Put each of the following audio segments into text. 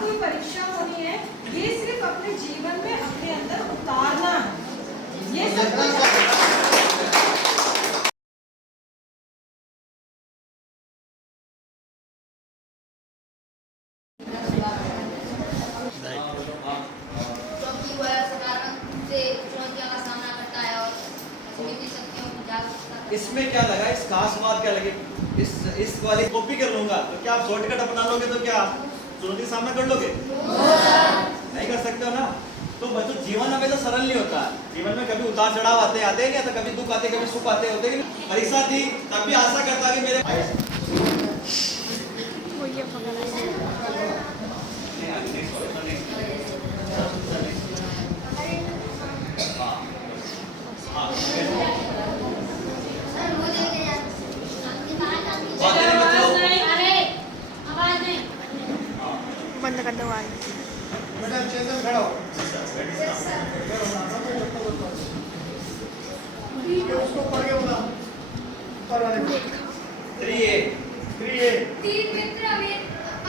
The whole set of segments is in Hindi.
कोई परीक्षा होनी है, ये सिर्फ अपने जीवन में अपने अंदर उतारना है। ये सब इसमें क्या लगा, इस खास बात क्या लगी, इस वाली कॉपी कर लूंगा तो क्या आप शॉर्टकट अपना लोगे तो क्या चुनौती का सामना कर लोगे? नहीं कर सकते हो ना। तो बच्चों जीवन हमेशा सरल नहीं होता। जीवन में कभी उतार चढ़ाव आते आते नहीं आता, कभी दुख आते कभी सुख आते होते नहीं। परीक्षा थी तब भी आशा करता कि मेरे बंद कर दो आवाज। बेटा अच्छे से खड़ा हो। उसको पढ़ के बता। ऊपर वाले को। 3A 3A। तीन मित्र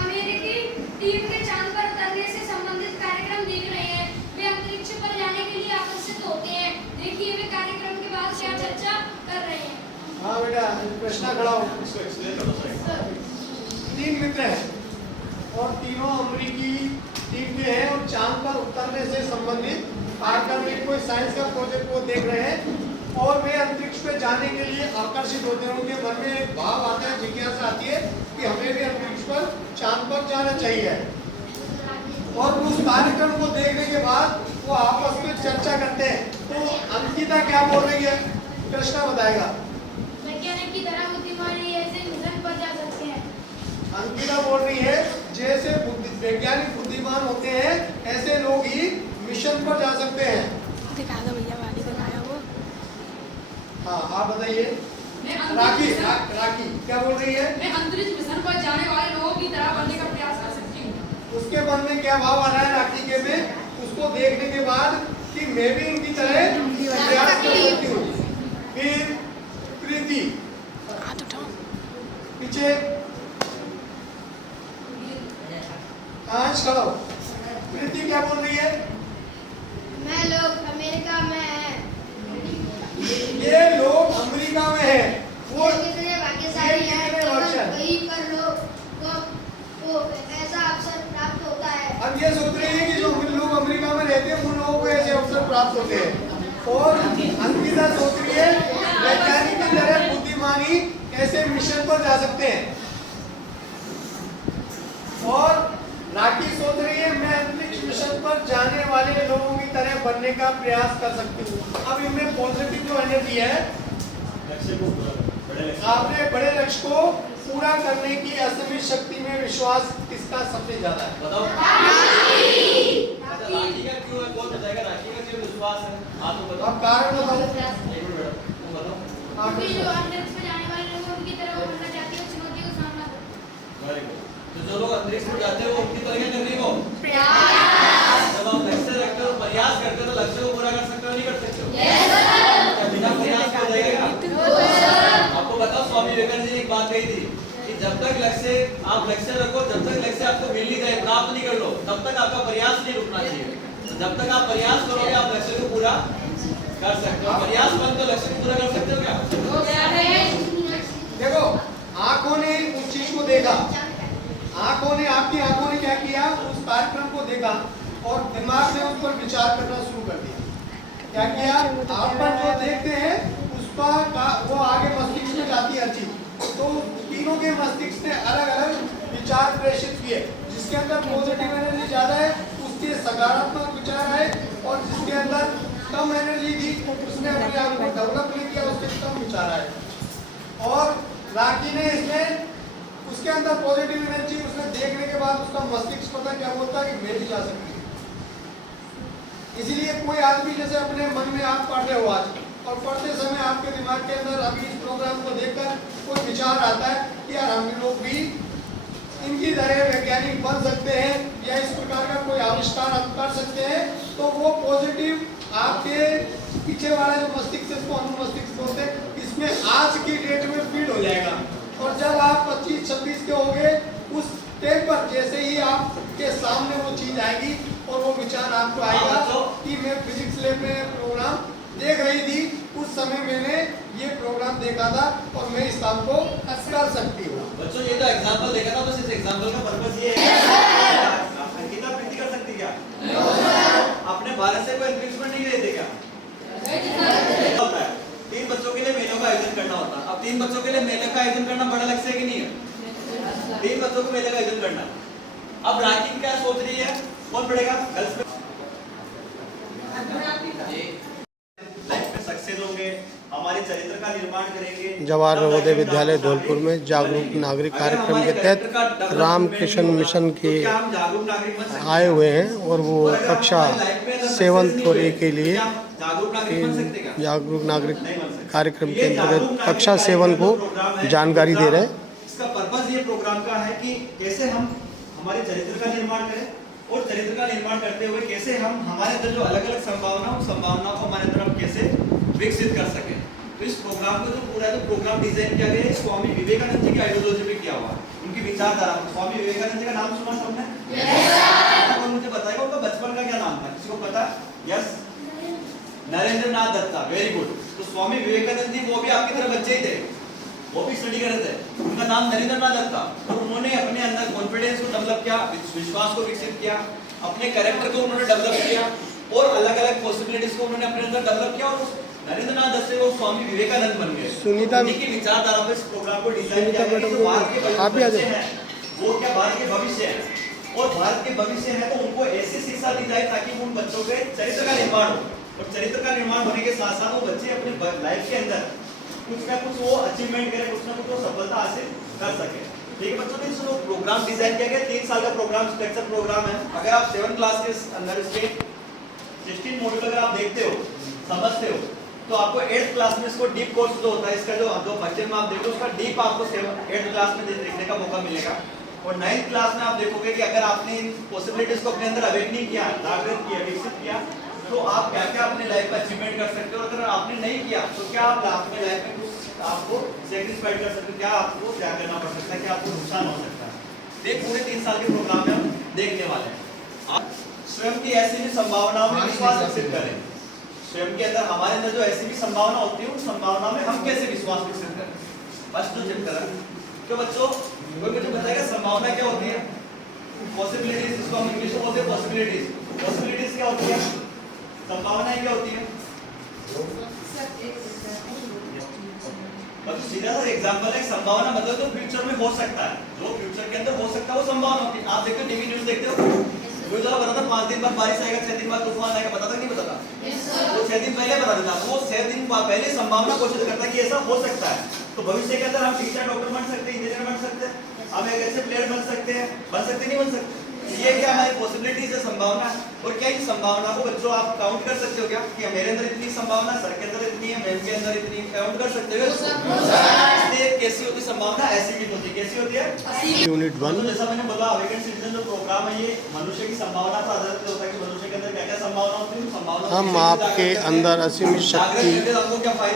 अमेरिकी टीम के चांद पर उतरने से संबंधित कार्यक्रम देख रहे हैं। वे अंतरिक्ष पर जाने के लिए आकर्षित होते हैं। देखिए वे कार्यक्रम के बाद क्या चर्चा कर रहे हैं। हाँ बेटा कृष्णा खड़ा हो। इसको एक्सप्लेन करो सर। 3 मित्र हैं और तीनों अमेरिकी टीम के हैं और चांद पर उतरने से संबंधित कार्यक्रम में कोई साइंस का प्रोजेक्ट को देख रहे हैं और वे अंतरिक्ष पे जाने के लिए आकर्षित होते हैं। उनके मन में एक भाव आता है, जिज्ञासा आती है कि हमें भी अंतरिक्ष पर चांद पर जाना चाहिए। और उस कार्यक्रम को देखने के बाद वो आपस में चर्चा करते हैं। तो अंकिता क्या बोल रही है, कृष्णा बताएगा। वैज्ञानिक की तरह बुद्धिमानी ऐसे मिशन पर जा सकते हैं। अंकिता बोल रही है जैसे वैज्ञानिक बुद्धिमान होते हैं ऐसे लोग ही मिशन पर जा सकते हैं। दिखा दो भैया, वाली दिखाया वो। हाँ आप बताइए। राखी क्या बोल रही है? मैं अंतरिक्ष मिशन पर जाने वाले लोगों की तरह बनने का प्रयास कर सकती हूँ। उसके मन में क्या भाव आ रहा है राखी के में, उसको देखने के बाद कि मैं भी उनकी तरह प्रयास कर सकती हूँ। फिर प्रीति हाथ उठाओ। पीछे आज खड़ा हो। प्रीति क्या बोल रही है? मैं लोग अमेरिका में हैं। ये लोग अमेरिका में हैं। वो कितने भाग्यशाली हैं, केवल वहीं पर लोग को ऐसा अवसर प्राप्त होता है। अब ये सोच रही है कि जो लोग अमेरिका में रहते हैं उन लोगों को ऐसे अवसर प्राप्त होते हैं। और अंकिता सोच रही है वैज्ञानिक की तरह बुद्धिमानी ऐसे मिशन पर जा सकते हैं। और राखी सोच रही है मैं अंतरिक्ष मिशन पर जाने वाले लोगों की तरह बनने का प्रयास कर सकती हूँ। अब इनमें पॉजिटिव जो एनर्जी है, आपने बड़े लक्ष्य को पूरा करने की असीमित शक्ति में विश्वास किसका सबसे ज्यादा है? बताओ। राखी का क्यों है, कौन बताएगा? राखी का क्यों विश्वास है? आप तो बताओ। अब कारण बताओ। एक मिनट बेटा, तुम बताओ। क्योंकि जो अंतरिक्ष में जाने वाले लोग उनकी तरह वो बनना चाहते हैं, चुनौतियों का सामना करते वेरी गुड। तो जो लोग अंतरिक्ष में जाते हैं वो उनकी तरह क्या करनी हो? हैं। जब आप लक्ष्य रखते हो, प्रयास करते हो तो लक्ष्य को पूरा कर सकते हो नहीं कर सकते हो? क्या बिना प्रयास के हो जाएगा? आपको बताओ स्वामी विवेकानंद जी ने एक बात कही थी कि जब तक लक्ष्य आप लक्ष्य रखो, जब तक लक्ष्य आपको मिल नहीं जाए, प्राप्त नहीं कर लो, तब तक आपका प्रयास नहीं रुकना चाहिए। तो जब तक आप प्रयास करोगे आप लक्ष्य को पूरा कर सकते हो। प्रयास बंद तो लक्ष्य को पूरा कर सकते हो क्या? देखो आंखों ने उस चीज को देखा, आंखों ने आपकी आंखों ने क्या किया, उस कार्यक्रम को देखा और दिमाग ने उस पर विचार करना शुरू कर दिया। क्या किया, आप पर जो देखते हैं उस पर वो आगे मस्तिष्क में जाती है हर चीज। तो तीनों के मस्तिष्क ने अलग अलग विचार प्रेषित किए। जिसके अंदर पॉजिटिव एनर्जी ज्यादा है उसके सकारात्मक विचार आए और जिसके अंदर कम एनर्जी थी उसने अपने आप को डेवलप नहीं किया, उसके कम विचार आए। और राखी ने इसमें उसके अंदर पॉजिटिव एनर्जी, उसने देखने के बाद उसका मस्तिष्क पता क्या बोलता है कि मैं भी जा सकती हूँ। इसीलिए कोई आदमी जैसे अपने मन में आप पढ़ रहे हो आज और पढ़ते समय आपके दिमाग के अंदर अभी इस प्रोग्राम को देखकर कोई विचार आता है कि यार हम लोग भी इनकी तरह वैज्ञानिक बन सकते हैं या इस प्रकार का कोई आविष्कार हम कर सकते हैं, तो वो पॉजिटिव आपके पीछे वाला जो मस्तिष्क है उसको अनुमस्तिष्क बोलते हैं, इसमें आज की डेट में फीड हो जाएगा। और जब आप 25-26 के होंगे उस स्टेज पर जैसे ही आपके सामने वो चीज आएगी और वो विचार आपको आएगा कि मैं फिजिक्स लैब में प्रोग्राम देख रही थी, उस समय मैंने ये प्रोग्राम देखा था और मैं इस काम को कर सकती हूँ। बच्चों ये तो एग्जांपल देखा था, बस इस एग्जांपल का पर्पस ये है अंकिता प्रीति कर सकती क्या? अपने भारत से कोई अंतरिक्ष में नहीं गए थे क्या? होता है 3 बच्चों के लिए मेलों का आयोजन करना होता है। अब 3 बच्चों के लिए मेले का आयोजन करना बड़ा लक्ष्य है कि नहीं है? 3 बच्चों को मेले का आयोजन करना। अब राखी क्या सोच रही है, कौन पढ़ेगा? गर्ल्स में लाइफ में सक्सेस होंगे, हमारे चरित्र का निर्माण करेंगे। जवाहर नवोदय विद्यालय धौलपुर में जागरूक नागरिक कार्यक्रम के तहत रामकृष्ण मिशन के आए हुए हैं और वो कक्षा 7 और 8 के लिए जागरूक नागरिक कार्यक्रम के अंतर्गत कक्षा 7 को जानकारी दे रहे हैं। इसका पर्पस ये प्रोग्राम का है कि कैसे हम हमारे चरित्र का निर्माण करें और चरित्र का निर्माण करते हुए कैसे हम हमारे अंदर जो अलग अलग संभावनाओं को हमारे अंदर हम कैसे विकसित कर सकें। तो इस प्रोग्राम को जो पूरा है तो प्रोग्राम डिजाइन किया गया है स्वामी विवेकानंद जी की आइडियोलॉजी पे किया हुआ है, उनकी विचारधारा। स्वामी विवेकानंद जी का नाम सुना सबने? और मुझे बताएगा उनका बचपन का क्या नाम था, किसी को पता? Yes, Narendra Nath Datta. Very good. तो स्वामी विवेकानंद जी वो भी आपकी तरह बच्चे ही थे, वो भी स्टडी कर रहे थे। उनका नाम नरेंद्र नाथ दत्ता। और उन्होंने अपने अंदर कॉन्फिडेंस को डेवलप किया, विश्वास को विकसित किया, अपने कैरेक्टर को उन्होंने डेवलप किया और अलग अलग पॉसिबिलिटीज को उन्होंने अपने अंदर डेवलप किया और नरेंद्र नाथ दत्ता वो स्वामी विवेकानंद बन गए। सुनीता की विचारधारा पे इस प्रोग्राम को डिजाइन किया गया है। भारत के बच्चे हैं वो क्या भारत के भविष्य है और भारत के भविष्य है तो उनको ऐसी शिक्षा दी जाए ताकि उन बच्चों के चरित्र का निर्माण हो और चरित्र का निर्माण होने के साथ साथ वो बच्चे अपनी लाइफ के अंदर कुछ ना कुछ वो अचीवमेंट करे, कुछ ना कुछ वो सफलता हासिल कर सके। ठीक है बच्चों, तो इसको प्रोग्राम डिजाइन किया गया 3 साल का प्रोग्राम, स्ट्रक्चर प्रोग्राम है। अगर आप 7 क्लास के अंदर इसके 16 मॉड्यूल अगर आप देखते हो, समझते हो, तो आपको 8th क्लास में इसको डीप कोर्स जो होता है इसका जो फर्स्ट में आप देखो उसका डीप आपको 8th क्लास में देखने का मौका मिलेगा। और 9th क्लास में आप देखोगे कि अगर आपने इन पॉसिबिलिटीज को अपने अंदर अवेकनिंग किया, जागृत किया, विकसित किया, तो आप क्या क्या अपने लाइफ में अचीवमेंट कर सकते हो। अगर आपने नहीं किया तो क्या आप अपने लाइफ में कुछ आपको सैक्रिफाइस कर सकते हो, क्या आपको क्या करना पड़ सकता है, क्या आपको नुकसान हो सकता है। ये पूरे 3 साल के प्रोग्राम में हम देखने वाले हैं। आप स्वयं की ऐसी भी संभावनाओं में विश्वास विकसित करें। स्वयं के अंदर हमारे अंदर जो ऐसी भी संभावना होती है उन संभावना में हम कैसे विश्वास विकसित करें, बस जो चेक करें। तो बच्चों कोई मुझे बताएगा संभावना क्या होती है? पॉसिबिलिटीज, इसको हम इंग्लिश में बोलते हैं पॉसिबिलिटीज। पॉसिबिलिटीज क्या होती है? संभावनाएं क्या होती है? मतलब सीधा सा एग्जांपल है, संभावना मतलब तो फ्यूचर में हो सकता है, जो फ्यूचर के अंदर हो सकता है वो संभावना होती है। आप देखो टीवी न्यूज़ देखते हो, न्यूज़ वाला बताता 5 दिन बाद बारिश आएगा, 6 दिन बाद तूफान आएगा, बताता नहीं बताता? वो 6 दिन पहले बता देता, वो 6 दिन पहले संभावना कोशिश करता है कि ऐसा हो सकता है। तो भविष्य के अंदर हम टीचर, डॉक्टर बन सकते हैं, इंजीनियर बन सकते हैं, हम एक ऐसे प्लेयर बन सकते हैं, नहीं बन सकते। ये क्या हमारी पॉसिबिलिटीज है, संभावना। और क्या इस संभावना को बच्चों आप काउंट कर सकते हो क्या कि मेरे अंदर इतनी संभावना, सर के अंदर इतनी है, मैम के अंदर इतनी, काउंट कर सकते हो? इसलिए कैसी होती संभावना? ऐसी भी होती। कैसी होती है? यूनिट 1 तो जैसा मैंने बोला अवेकन सिटीजन जो प्रोग्राम है ये मनुष्य की संभावना पर आधारित होता है कि मनुष्य के अंदर क्या क्या संभावना होती है। संभावना हम आपके अंदर असीमित शक्ति,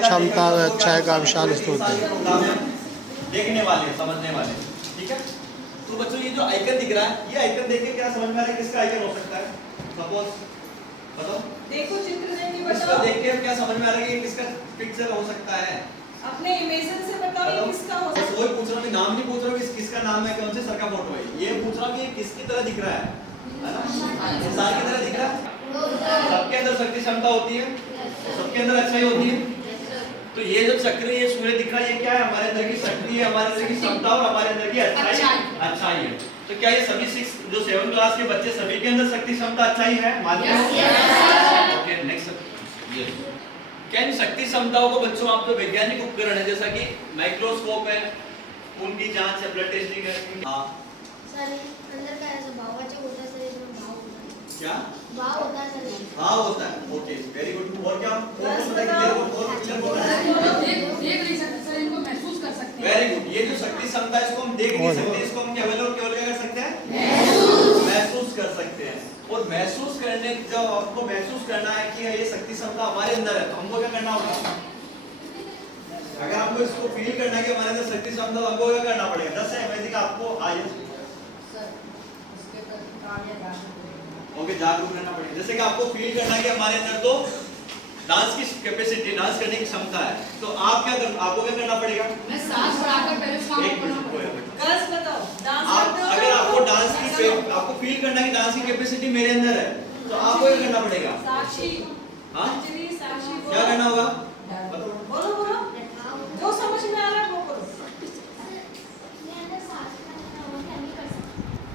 क्षमता व अच्छाई का विशाल स्रोत है। देखने वाले, समझने वाले, ठीक है। तो बच्चों ये जो आइकन दिख रहा है, ये आइकन देख के क्या समझ में आ रहा है किसका आइकन हो सकता है? सपोज बताओ, देखो चित्र देख के इसको बताओ, देख के क्या समझ में आ रहा है कि किसका पिक्चर हो सकता है? अपने इमेजिन से बताओ ये किसका हो सकता है। वही पूछ रहा हूँ, नाम नहीं पूछ रहा हूँ किसका नाम है, कौन से सर का फोटो है, ये पूछ रहा हूँ कि किसकी तरह दिख रहा है ना? इंसान की तरह दिख रहा है। सबके अंदर शक्ति क्षमता होती है, सबके अंदर अच्छाई होती है। तो ये जो चक्र, ये सूर्य दिख रहा है, ये क्या है? हमारे अंदर की शक्ति है, हमारे अंदर की क्षमता और हमारे अंदर की अच्छाई है। तो क्या ये सभी 7 क्लास के बच्चे सभी के अंदर शक्ति क्षमता अच्छाई है? मानते हो? Okay, next. यस। क्या इन शक्ति क्षमताओं को बच्चों आप जो वैज्ञानिक उपकरण है जैसा कि माइक्रोस्कोप है, उनकी जांच है, ब्लड टेस्टिंग है, हाँ सर अंदर का ऐसा भाव जो होता है सर, इसमें भाव होता है। क्या भाव होता है सर? हाँ होता है। Okay, very good. और क्या देख नहीं सकते सर, इनको महसूस कर सकते हैं। Very good. ये जो शक्ति क्षमता है इसको हम देख नहीं सकते, इसको हम केवल और केवल क्या कर सकते हैं? महसूस कर सकते हैं। और महसूस करने, जब आपको महसूस करना है कि ये शक्ति क्षमता हमारे अंदर है तो हमको क्या करना होगा? अगर आपको इसको फील करना है कि हमारे अंदर शक्ति क्षमता, तो हमको क्या करना पड़ेगा? 10 है अमेजिंग आपको आज ओके, जागरूक रहना पड़ेगा। जैसे कि आपको फील करना कि हमारे अंदर तो डांस की कैपेसिटी, डांस करने की क्षमता है, तो आपको क्या करना पड़ेगा? मैं सांस बढ़ाकर पहले उसका एक करना मिनट, पड़ेगा। गर्ल्स बताओ, डांस आप करते हो अगर तो आपको डांस की आपको फील करना है कि डांस की कैपेसिटी मेरे अंदर है, तो आपको क्या करना पड़ेगा? साक्षी, हाँ? अंजलि, साक्षी क्या करना होगा? बोलो बोलो, जो समझ में आ रहा है वो करो।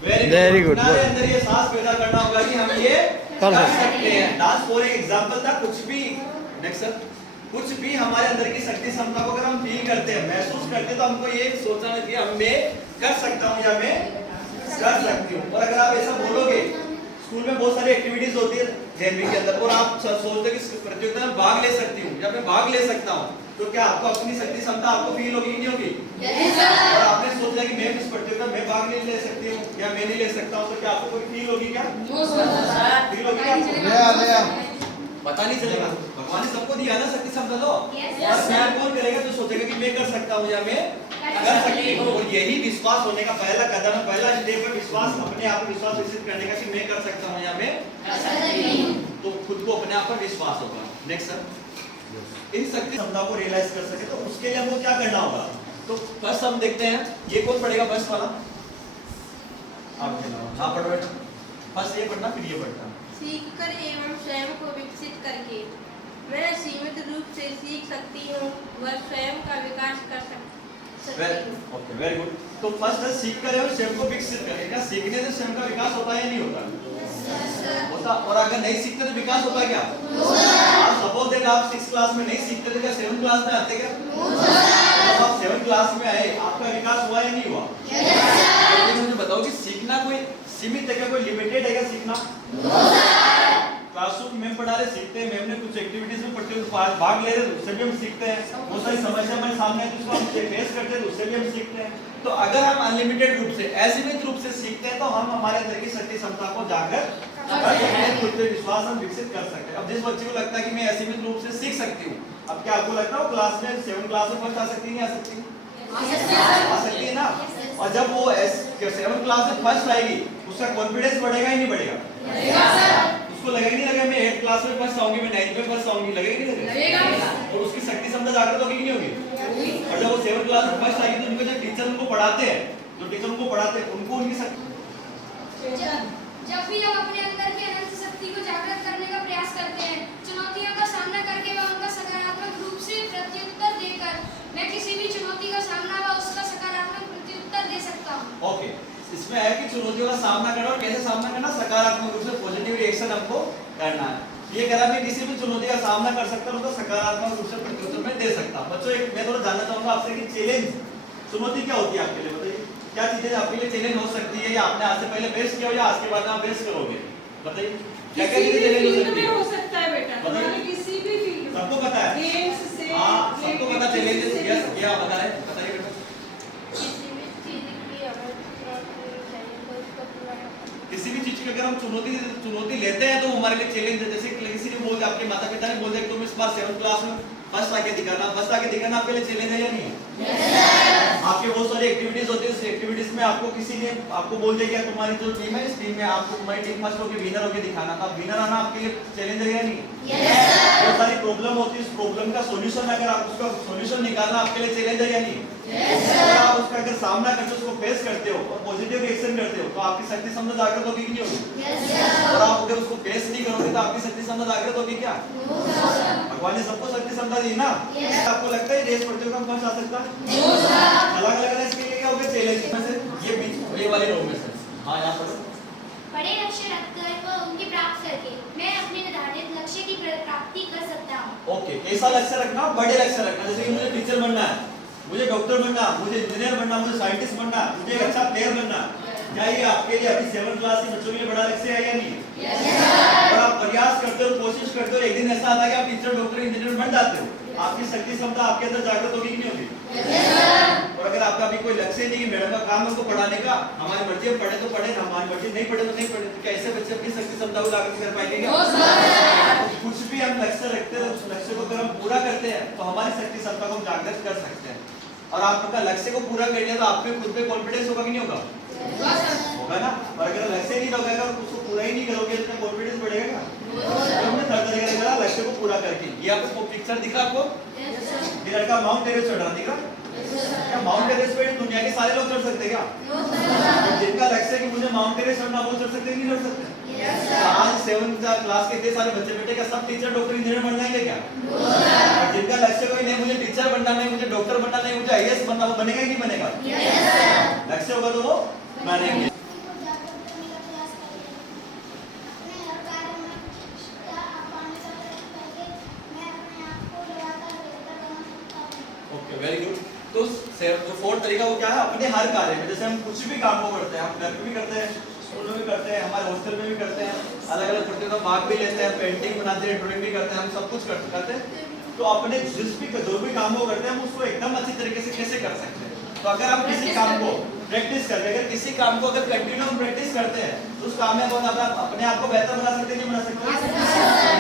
Very good. हमारे अंदर ये सांस पैदा करना होगा कि हम ये कर सकते हैं। डांस फॉर एक एग्जांपल था। कुछ भी नेक्स्ट सर, कुछ भी हमारे अंदर की शक्ति क्षमता को अगर हम फील करते हैं, महसूस करते हैं, तो हमको ये सोचना चाहिए हम मैं कर सकता हूँ या मैं कर सकती हूँ। और अगर आप ऐसा बोलोगे, स्कूल में बहुत सारी एक्टिविटीज होती है जेएनवी के अंदर, और आप सोचते हो कि इस प्रतियोगिता में भाग ले सकती हूँ या मैं भाग ले सकता हूँ, तो क्या आपको अपनी शक्ति क्षमता आपको फील होगी कि नहीं होगी? और आपने सोचा कि मैं इस प्रतियोगिता में भाग नहीं ले सकती हूँ या मैं नहीं ले सकता हूँ, तो क्या आपको कोई फील होगी? क्या फील होगी? क्या पता नहीं चलेगा। भगवान ने सबको दिया ना शक्ति क्षमता, तो और ध्यान कौन करेगा जो सोचेगा कि मैं कर सकता हूँ या मैं कर सकती हूँ। और यही विश्वास होने का पहला कदम है, पहला स्टेप है विश्वास, अपने आप पर विश्वास विकसित करने का कि मैं कर सकता हूँ या मैं कर सकती हूँ। तो खुद को अपने आप पर विश्वास होगा। नेक्स्ट सर, इन शक्ति क्षमता को रियलाइज कर सके तो उसके लिए हमको क्या करना होगा? तो फर्स्ट हम देखते हैं, ये कौन पढ़ेगा फर्स्ट वाला? आप हाँ पढ़ो बेटा, फर्स्ट ये पढ़ना फिर ये पढ़ना। सीखकर एवं स्वयं को विकसित करके मैं सीमित रूप से सीख सकती हूँ व स्वयं का विकास कर सकती हूँ। Okay, very good. तो फर्स्ट है सीख कर एवं स्वयं को विकसित करके। क्या सीखने से स्वयं का विकास होता है या नहीं होता? होता। और अगर नहीं सीखते तो विकास होता क्या? सपोज दैट आप 6th क्लास में नहीं सीखते थे, क्या 7th क्लास में आते क्या? जब आप 7th क्लास में आए, आपका विकास हुआ या नहीं हुआ? लेकिन मुझे बताओ कि सीखना कोई सीमित है क्या, कोई लिमिटेड है क्या सीखना? क्लासरूम में पढ़ा रहे सीखते हैं, मैम ने कुछ एक्टिविटीज में पढ़ते हुए भाग ले रहे हैं, उससे भी हम सीखते हैं। बहुत सारी समस्या हमारे सामने है जिसको हम फेस करते हैं, उससे भी हम सीखते हैं। तो अगर हम अनलिमिटेड रूप से, असीमित रूप से सीखते हैं, तो हम हमारे अंदर की शक्ति क्षमता को जागृत कर सकते हैं, खुद पे विश्वास हम विकसित कर सकते हैं। अब जिस बच्चे को लगता है कि मैं असीमित रूप से सीख सकती हूँ, अब क्या आपको लगता है वो क्लास में 7th क्लास में फर्स्ट आ सकती है, नहीं आ सकती? आ सकती है ना। और जब वो 7th क्लास में फर्स्ट आएगी, उसका कॉन्फिडेंस बढ़ेगा ही नहीं बढ़ेगा? उसको लगेगा नहीं लगेगा मैं 8th क्लास में फर्स्ट आऊंगी, मैं 9th में फर्स्ट आऊंगी, लगेगा नहीं लगेगा? और उसकी शक्ति क्षमता जागृत होगी कि नहीं होगी? और जब वो 7th क्लास में फर्स्ट आएगी, तो उनको जो टीचर उनको पढ़ाते हैं, उनको उनकी जब भी हम अपने अंदर की अनंत शक्ति को जागृत करने का प्रयास करते हैं, चुनौतियों का सामना करके व उनका सकारात्मक रूप से प्रत्युत्तर देकर मैं किसी भी चुनौती का सामना व उसका सकारात्मक प्रत्युत्तर दे सकता हूँ। ओके, इसमें है कि चुनौतियों का सामना करना, और कैसे सामना करना? सकारात्मक रूप से, पॉजिटिव रिएक्शन हमको करना है। ये करा मैं किसी भी चुनौती का सामना कर सकता हूँ, तो सकारात्मक रूप से प्रत्युत्तर में दे सकता हूँ। बच्चों मैं थोड़ा जानना चाहूंगा आपसे कि चैलेंज, चुनौती क्या होती है आपके लिए? बताइए क्या चीजें आपके लिए चैलेंज हो सकती है, या आपने आज से पहले फेस किया हो या आज के बाद आप फेस करोगे? बताइए क्या क्या चीजें चैलेंज हो सकती है? हो सकता है बेटा, तुम्हारे किसी भी फील्ड में। सबको पता है? गेम्स से, हाँ सबको पता चैलेंज। यस, क्या बता रहे? बताइए बेटा। किसी भी चीज की अगर चुनौती चाहिए तो उसको पूरा करना। किसी भी चीज की अगर हम चुनौती लेते हैं तो हमारे लिए चैलेंज है। जैसे किसी ने बोल दिया, आपके माता पिता ने बोल दिया कि तुम इस बार 7th क्लास में फर्स्ट आके दिखाना आपके लिए चैलेंज है या नहीं है? आपके बहुत सारी एक्टिविटीज होती है, उस एक्टिविटीज में आपको किसी ने आपको बोल दिया कि तुम्हारी जो टीम है, इस टीम में आपको तुम्हारी टीम फर्स्ट होकर विनर होकर दिखाना, तो विनर आना आपके लिए चैलेंज है या नहीं? बहुत सारी प्रॉब्लम होती है, उस प्रॉब्लम का सॉल्यूशन, अगर आप उसका सॉल्यूशन निकालना आपके लिए चैलेंज है या नहीं? अगर आप उसका अगर सामना करते हो, उसको फेस करते हो और पॉजिटिव रिएक्शन करते हो, तो आपकी शक्ति क्षमता जागृत होगी कि नहीं होगी? और आप अगर उसको फेस नहीं करोगे तो आपकी शक्ति क्षमता जागृत होगी क्या? भगवान ने सबको शक्ति क्षमता दी ना। आपको लगता है रेस प्रतियोगिता में कौन सा आ सकता है? अलग-अलग रेस के लिए क्या होगा चैलेंज में से? ये बीच ये वाले रो में से। हां यहां पर बड़े लक्ष्य रखकर व उनकी प्राप्त करके मैं अपने निर्धारित लक्ष्य की प्राप्ति कर सकता हूँ। ओके, कैसा लक्ष्य रखना? बड़े लक्ष्य रखना। जैसे कि मुझे टीचर बनना है, मुझे डॉक्टर बनना, मुझे इंजीनियर बनना, मुझे साइंटिस्ट बनना, मुझे एक अच्छा प्लेयर बनना। क्या ये आपके लिए अभी 7th क्लास के बच्चों के लिए बड़ा लक्ष्य है या नहीं? और आप प्रयास करते हो, कोशिश करते हो, एक दिन ऐसा आता है कि आप टीचर, डॉक्टर, इंजीनियर बन जाते हो, आपकी शक्ति क्षमता आपके अंदर जागृत होगी कि नहीं होगी? और अगर आपका अभी कोई लक्ष्य नहीं कि मैडम का काम है उनको पढ़ाने का, हमारी मर्जी है पढ़े तो पढ़े, हमारी मर्जी नहीं पढ़े तो नहीं पढ़े, तो क्या ऐसे बच्चे अपनी शक्ति क्षमता को जागृत कर पाएंगे क्या? कुछ भी हम लक्ष्य रखते हैं, उस लक्ष्य को अगर हम पूरा करते हैं तो हमारी शक्ति क्षमता को हम जागृत कर सकते हैं। और आपका लक्ष्य को पूरा कर लिया तो आप पे खुद पे कॉन्फिडेंस होगा कि नहीं होगा? होगा ना। और अगर लक्ष्य नहीं लगेगा और उसको पूरा ही नहीं करोगे तो कॉन्फिडेंस बढ़ेगा। तो हमने थर्ड तरीका निकाला लक्ष्य को पूरा करके। ये आपको पिक्चर दिखा आपको? ये लड़का माउंट एवरेस्ट चढ़ रहा दिखा? क्या माउंट एवरेस्ट पे दुनिया के सारे लोग चढ़ सकते हैं क्या? जिनका लक्ष्य है कि मुझे माउंट एवरेस्ट चढ़ना, वो चढ़ सकते हैं नहीं चढ़ सकते? आज 7th क्लास के इतने सारे बच्चे बेटे क्या सब टीचर डॉक्टर इंजीनियर बन जाएंगे क्या? और जिनका लक्ष्य कोई नहीं, मुझे टीचर बनना नहीं, मुझे डॉक्टर बनना नहीं, मुझे आईएएस बनना, वो बनेगा ही नहीं बनेगा? लक्ष्य होगा तो वो बनेंगे। Okay very good. तो जो फोर्थ तरीका वो क्या है? अपने हर कार्य में, जैसे हम कुछ भी काम को करते हैं, हम घर पे भी करते हैं, स्कूल में भी करते हैं, हमारे हॉस्टल में भी करते हैं, अलग अलग प्रतियोगिता में भाग भी लेते हैं, पेंटिंग बनाते हैं, ड्राइंग भी करते हैं, हम सब कुछ करते हैं। तो अपने जो भी काम को करते हैं हम उसको एकदम अच्छी तरीके से कैसे कर सकते हैं? तो अगर हम किसी काम को प्रैक्टिस करते हैं, अगर किसी काम को अगर कंटिन्यू हम प्रैक्टिस करते हैं तो उस काम में बहुत अपने आप को बेहतर बना सकते हैं, नहीं बना सकते?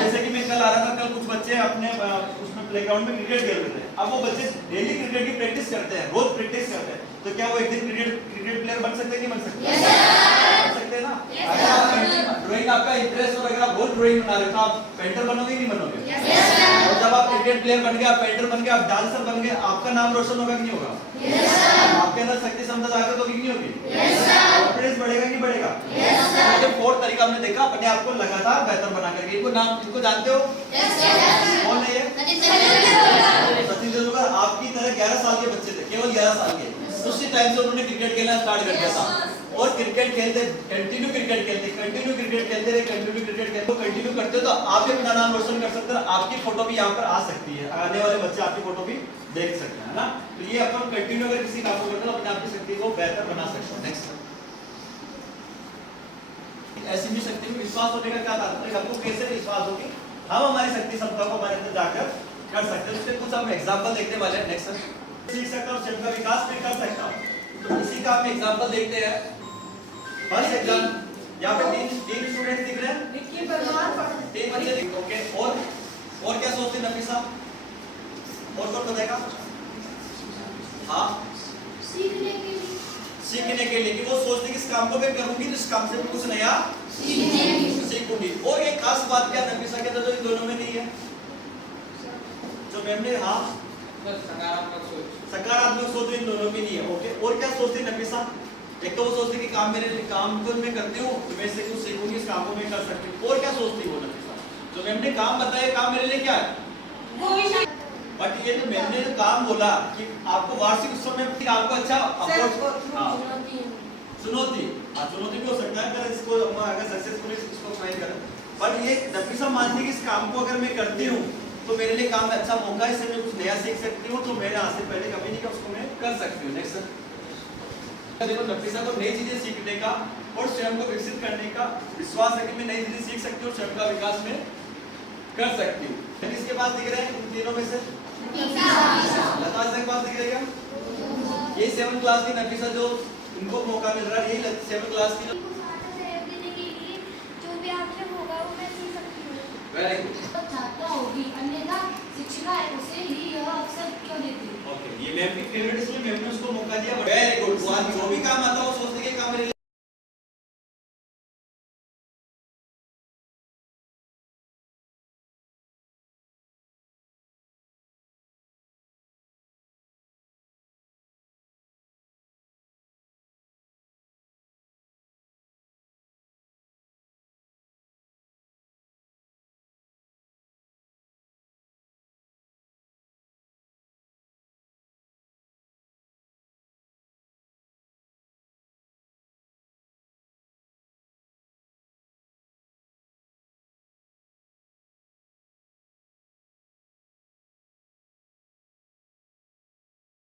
जैसे कि मैं कल आ रहा था, कल कुछ बच्चे अपने उसमें प्लेग्राउंड में क्रिकेट खेल रहे थे। अब वो बच्चे डेली क्रिकेट की प्रैक्टिस करते हैं, रोज प्रैक्टिस करते हैं, तो क्या वो एक दिन क्रिकेट प्लेयर बन सकते हैं, नहीं बन सकते? बन सकते हैं ना। अगर आप ड्राइंग आपका इंटरेस्ट और अगर आप बहुत ड्राइंग बना रहे हो तो आप पेंटर बनोगे नहीं बनोगे? और जब आप क्रिकेट प्लेयर बन गए, आप पेंटर बन गए, आप डांसर बन गए, आपका नाम रोशन होगा कि नहीं होगा? आपके अंदर शक्ति क्षमता जागृत होगी कि नहीं होगी? कॉन्फिडेंस बढ़ेगा कि नहीं बढ़ेगा? तो फोर्थ तरीका हमने देखा अपने आप को लगातार बेहतर बना करके। इनको नाम इनको जानते हो? कौन है ये? सचिन तेंदुलकर। आपकी तरह 11 साल के बच्चे थे, केवल 11 साल के, उसी टाइम से उन्होंने क्रिकेट खेलना स्टार्ट कर दिया था और क्रिकेट खेलते कंटिन्यू क्रिकेट खेलते रहे, कंटिन्यू क्रिकेट खेलते कंटिन्यू करते हो तो आप भी अपना नाम रोशन कर सकते हैं। आपकी फोटो भी यहाँ पर आ सकती है, आने वाले बच्चे आपकी फोटो भी देख सकते हैं ना। तो ये अपन कंटिन्यू अगर किसी काम को करते हैं अपने आप की शक्ति को बेहतर बना सकते हैं। नेक्स्ट, ऐसी भी शक्ति में विश्वास होने का क्या तात्पर्य? हमको कैसे विश्वास होगी हम हमारी शक्ति क्षमता को हमारे अंदर जाकर कर सकते हैं। उसके कुछ हम एग्जांपल देखने वाले हैं। नेक्स्ट, सीख सकता हूं, स्वयं का विकास भी कर सकता हूं, तो इसी का हम एग्जांपल देखते हैं। फर्स्ट एग्जांपल, यहाँ पे तीन स्टूडेंट्स दिख रहे हैं, विक्की परमार, 3 बच्चे दिख। ओके, और क्या सोचते हैं नफीसा? और कौन बताएगा? हाँ, सीखने के लिए कि वो सोचते हैं कि इस काम को मैं करूंगी तो इस काम से कुछ नया सीखूंगी। और एक खास बात क्या नफीसा के तो इन दोनों में नहीं है जो मैम ने, हाँ, सकारात्मक सोच इन दोनों की नहीं है। ओके, और क्या सोचती है नफीसा? एक तो वो सोचती है कि काम को मैं करती हूँ तो मैं इससे कुछ सीखूंगी, इस काम को मैं कर सकती हूँ। और क्या सोचती है वो नफीसा? जो मैम ने काम बताया, काम मेरे लिए क्या है? बट ये जो मैम ने जो काम बोला कि आपको वार्षिक उत्सव में आपको अच्छा चुनौती भी हो सकता है अगर इसको अगर सक्सेसफुली इसको फाइंड करें। बट ये नफीसा मानती है कि इस काम को अगर मैं करती हूँ तो मेरे लिए काम अच्छा मौका है, इससे मैं कुछ नया सीख सकती हूँ, तो मेरे आज से पहले कभी नहीं, उसको मैं कर सकती हूँ। नेक्स्ट, देखो नफीसा को नई चीजें सीखने का और स्वयं को विकसित करने का विश्वास है कि मैं नई चीजें सीख सकती हूँ, स्वयं का विकास में कर सकती हूँ। किसके पास दिख रहे हैं इन तीनों में से? लता के पास दिख रही है। ये 7th क्लास की नफीसा जो इनको मौका मिल रहा है, यही 7th क्लास की वेरी गुड छात्रा होगी, अन्यथा शिक्षिका उसे ही यह अवसर क्यों देती है? ओके, ये मैम की फेवरेट इसलिए मैम ने उसको मौका दिया। वेरी गुड, जो भी काम आता है वो